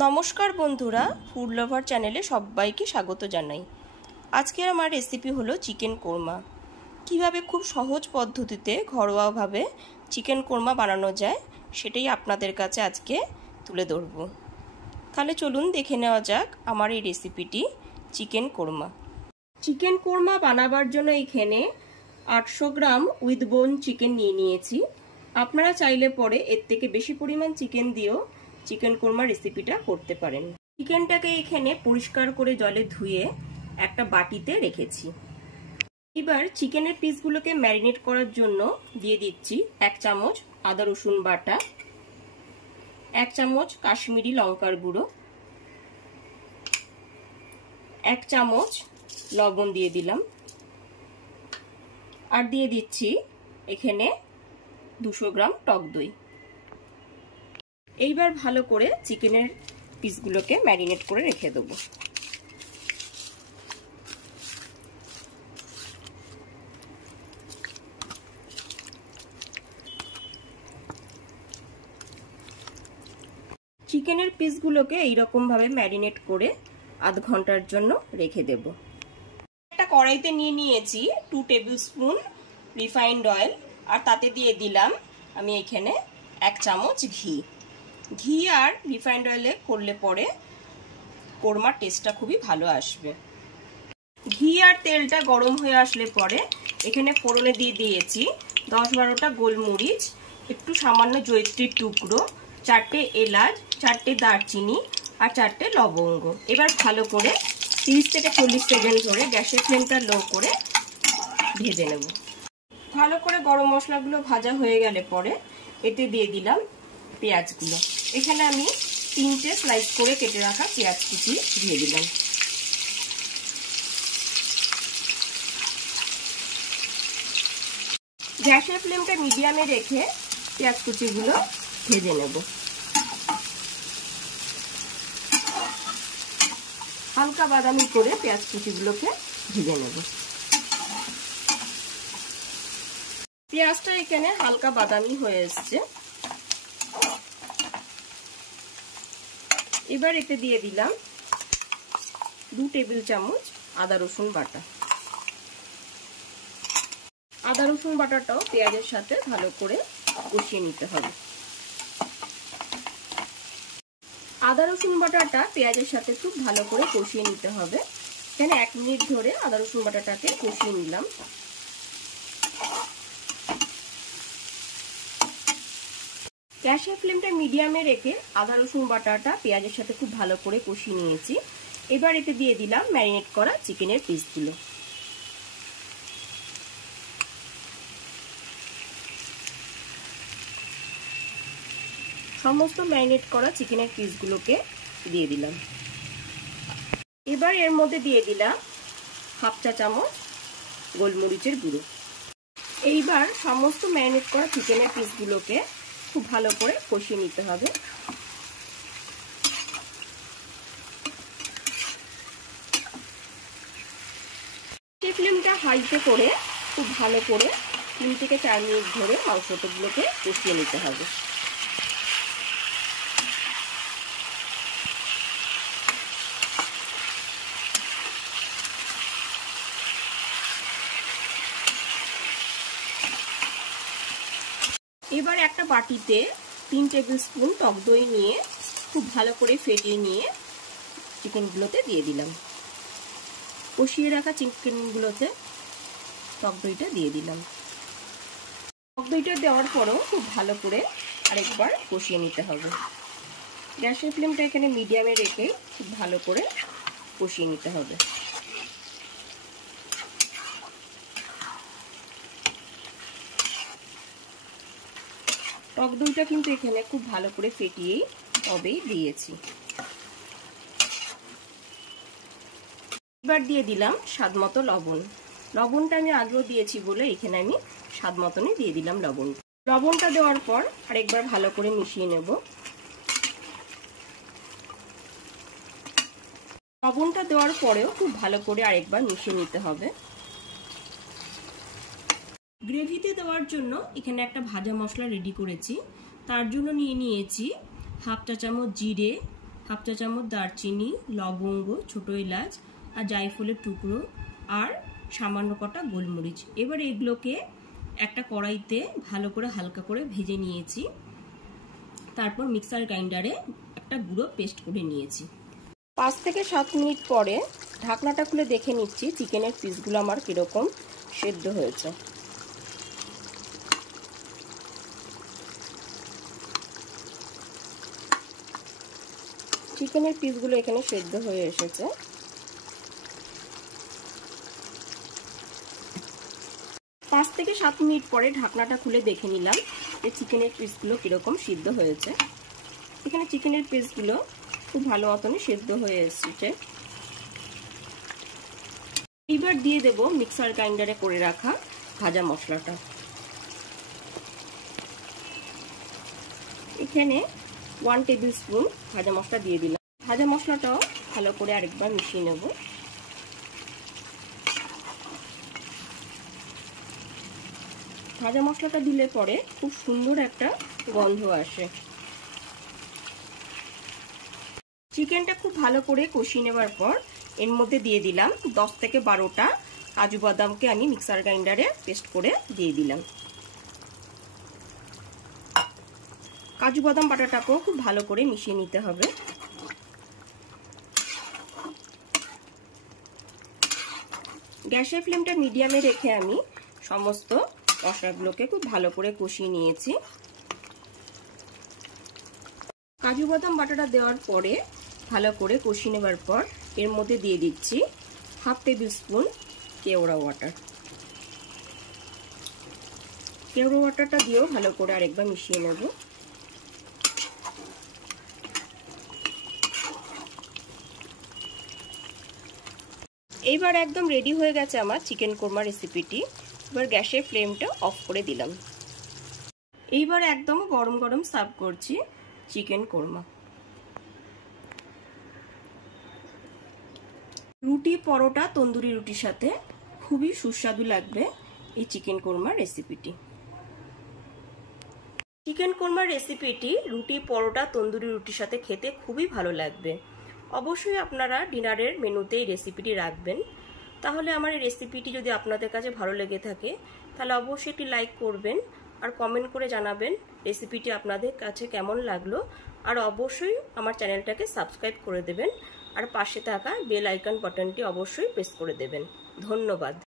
নমস্কার বন্ধুরা, food lover চ্যানেলে সবাইকে স্বাগত জানাই। আজকের আমার রেসিপি হলো চিকেন কোরমা। কিভাবে খুব সহজ পদ্ধতিতে ঘরোয়াভাবে চিকেন কোরমা বানানো যায় সেটাই আপনাদের কাছে আজকে তুলে ধরব। তাহলে চলুন দেখে নেওয়া যাক আমার এই রেসিপিটি চিকেন কোরমা। চিকেন কোরমা বানাবার জন্য এখানে 800 গ্রাম উইথ বোন চিকেন নিয়ে নিয়েছি। আপনারা চাইলে পরে এর থেকে বেশি পরিমাণ চিকেন দিয়েও চিকেন কোরমা রেসিপিটা করতে পারেন। চিকেনটাকে এখানে পরিষ্কার করে জলে ধুয়ে একটা বাটিতে রেখেছি। এবার চিকেনের পিসগুলোকে ম্যারিনেট করার জন্য দিয়ে দিচ্ছি 1 চামচ আদা রসুন বাটা, 1 চামচ কাশ্মীরি লঙ্কার গুঁড়ো, 1 চামচ লবণ দিয়ে দিলাম, আর দিয়ে দিচ্ছি এখানে 200 গ্রাম টক দই। এইবার ভালো করে চিকেনের পিসগুলোকে ম্যারিনেট করে রেখে দেবো। চিকেনের পিসগুলোকে এইরকম ভাবে ম্যারিনেট করে আধ ঘন্টার জন্য রেখে দেব। একটা কড়াইতে নিয়ে নিয়েছি 2 টেবিল স্পুন রিফাইন্ড অয়েল, আর তাতে দিয়ে দিলাম আমি এখানে 1 চামচ ঘি। ঘি আর রিফাইন্ড অয়েলে করলে পরে কোরমার টেস্টটা খুবই ভালো আসবে। ঘি আর তেলটা গরম হয়ে আসলে পরে এখানে ফোড়নে দিয়ে দিয়েছি 10-12টা গোলমরিচ, একটু সামান্য জয়িত্রীর টুকরো, 4টে এলাচ, 4টে দারচিনি আর 4টে লবঙ্গ। এবার ভালো করে 30 থেকে 40 সেকেন্ড ধরে গ্যাসের ফ্লেমটা লো করে ভেজে নেব। ভালো করে গরম মশলাগুলো ভাজা হয়ে গেলে পরে এতে দিয়ে দিলাম পেঁয়াজগুলো। এখানে আমি 3টে স্লাইস করে কেটে রাখা পেঁয়াজ কুচি দিয়ে দিলাম। গ্যাসের ফ্লেমটা মিডিয়ামে রেখে পেঁয়াজ কুচিগুলো ভেজে নেব। হালকা বাদামি করে পেঁয়াজ কুচিগুলোকে ভেজে নেব। পেঁয়াজটা এখানে হালকা বাদামি হয়ে এসছে। এবার এতে দিয়ে দিলাম 2 টেবিল চামচ আদা রসুন বাটা। আদা রসুন বাটাটাও পেঁয়াজের সাথে ভালো করে কষিয়ে নিতে হবে। আদা রসুন বাটাটা পেঁয়াজের সাথে খুব ভালো করে কষিয়ে নিতে হবে। এখানে 1 মিনিট ধরে আদা রসুন বাটাটাকে কষিয়ে নিলাম। গ্যাসের ফ্লেমটা মিডিয়ামে রেখে আদা রসুন বাটাটা পেঁয়াজের সাথে খুব ভালো করে কষিয়ে নিয়েছি। এবার এতে দিয়ে দিলাম ম্যারিনেট করা চিকেনের পিসগুলো। সমস্ত ম্যারিনেট করা চিকেনের পিসগুলোকে দিয়ে দিলাম। এবার এর মধ্যে দিয়ে দিলাম 1/2 চা চামচ গোলমরিচের গুঁড়ো। এইবার সমস্ত ম্যারিনেট করা চিকেনের পিসগুলোকে খুব ভালো করে কষিয়ে নিতে হবে। ফ্লেমটা হাইতে করে খুব ভালো করে 3 থেকে 4 মিনিট ধরে মাংসগুলোকে কষিয়ে নিতে হবে। এবার একটা বাটিতে 3 টেবিল স্পুন টক দই নিয়ে খুব ভালো করে ফেটিয়ে নিয়ে চিকেনগুলোতে দিয়ে দিলাম। কষিয়ে রাখা চিকেনগুলোতে টক দইটা দিয়ে দিলাম। টক দইটা দেওয়ার পরও খুব ভালো করে আরেকবার কষিয়ে নিতে হবে। গ্যাসের ফ্লেমটা এখানে মিডিয়ামে রেখে খুব ভালো করে কষিয়ে নিতে হবে। টক দইটা কিন্তু এখানে খুব ভালো করে ফেটিয়েই তবেই দিয়েছি। এবার দিয়ে দিলাম স্বাদ মতো লবণ। লবণটা আমি আগেও দিয়েছি বলে এখানে আমি স্বাদ মতনই দিয়ে দিলাম লবণ। লবণটা দেওয়ার পর আরেকবার ভালো করে মিশিয়ে নেব। লবণটা দেওয়ার পরেও খুব ভালো করে আরেকবার মিশিয়ে নিতে হবে। গ্রেভিতে দেওয়ার জন্য এখানে একটা ভাজা মশলা রেডি করেছি। তার জন্য নিয়ে নিয়েছি 1/2 চা চামচ জিরে, হাফ চা চামচ দারচিনি, লবঙ্গ, ছোট এলাচ আর জায়ফলের টুকরো আর সামান্য কটা গোলমরিচ। এবার এগুলোকে একটা কড়াইতে ভালো করে হালকা করে ভেজে নিয়েছি। তারপর মিক্সার গ্রাইন্ডারে একটা গুঁড়ো পেস্ট করে নিয়েছি। 5 থেকে 7 মিনিট পরে ঢাকনাটা খুলে দেখে নিচ্ছি চিকেনের পিসগুলো আমার কিরকম সেদ্ধ হয়েছে। চিকেনের পিসগুলো এখানে সেদ্ধ হয়ে এসেছে। পাঁচ থেকে 7 মিনিট পরে ঢাকনাটা খুলে দেখে নিলাম যে চিকেনের পিসগুলো কিরকম সিদ্ধ হয়েছে। এখানে চিকেনের পিসগুলো খুব ভালো মতনই সেদ্ধ হয়ে এসেছে। এবার দিয়ে দেব মিক্সার গ্রাইন্ডারে করে রাখা ভাজা মশলাটা। এখানে 1 টেবিল স্পুন ভাজা মশলা দিয়ে দিলাম। ভাজা মশলাটাও ভালো করে আরেকবার মিশিয়ে নেব। ভাজা মশলাটা দিলে পরে খুব সুন্দর একটা গন্ধ আসে। চিকেনটা খুব ভালো করে কষিয়ে নেবার পর এর মধ্যে দিয়ে দিলাম 10 থেকে 12টা কাজু বাদামকে আমি মিক্সার গ্রাইন্ডারে পেস্ট করে দিয়ে দিলাম। কাজু বাদাম বাটাটাকেও খুব ভালো করে মিশিয়ে নিতে হবে। গ্যাসের ফ্লেমটা মিডিয়ামে রেখে আমি সমস্ত মশলাগুলোকে খুব ভালো করে কষিয়ে নিয়েছি। কাজু বাদাম বাটাটা দেওয়ার পরে ভালো করে কষিয়ে নেবার পর এর মধ্যে দিয়ে দিচ্ছি হাফ টেবিল স্পুন কেওড়া ওয়াটার। কেওড়া ওয়াটারটা দিয়েও ভালো করে আরেকবার মিশিয়ে নেব। এইবার একদম রেডি হয়ে গেছে আমার চিকেন কোরমা রেসিপিটি। এবার গ্যাসের ফ্লেমটা অফ করে দিলাম। এইবার একদম গরম গরম সার্ভ করছি চিকেন কোরমা। রুটি, পরোটা, তন্দুরি রুটির সাথে খুবই সুস্বাদু লাগবে এই চিকেন কোরমা রেসিপিটি। চিকেন কোরমা রেসিপিটি রুটি, পরোটা, তন্দুরি রুটির সাথে খেতে খুবই ভালো লাগবে। অবশ্যই আপনারা ডিনারের মেনুতে এই রেসিপিটি রাখবেন। তাহলে আমার এই রেসিপিটি যদি আপনাদের কাছে ভালো লেগে থাকে তাহলে অবশ্যই একটি লাইক করবেন আর কমেন্ট করে জানাবেন রেসিপিটি আপনাদের কাছে কেমন লাগলো। আর অবশ্যই আমার চ্যানেলটাকে সাবস্ক্রাইব করে দেবেন আর পাশে থাকা বেল আইকন বাটনটি অবশ্যই প্রেস করে দেবেন। ধন্যবাদ।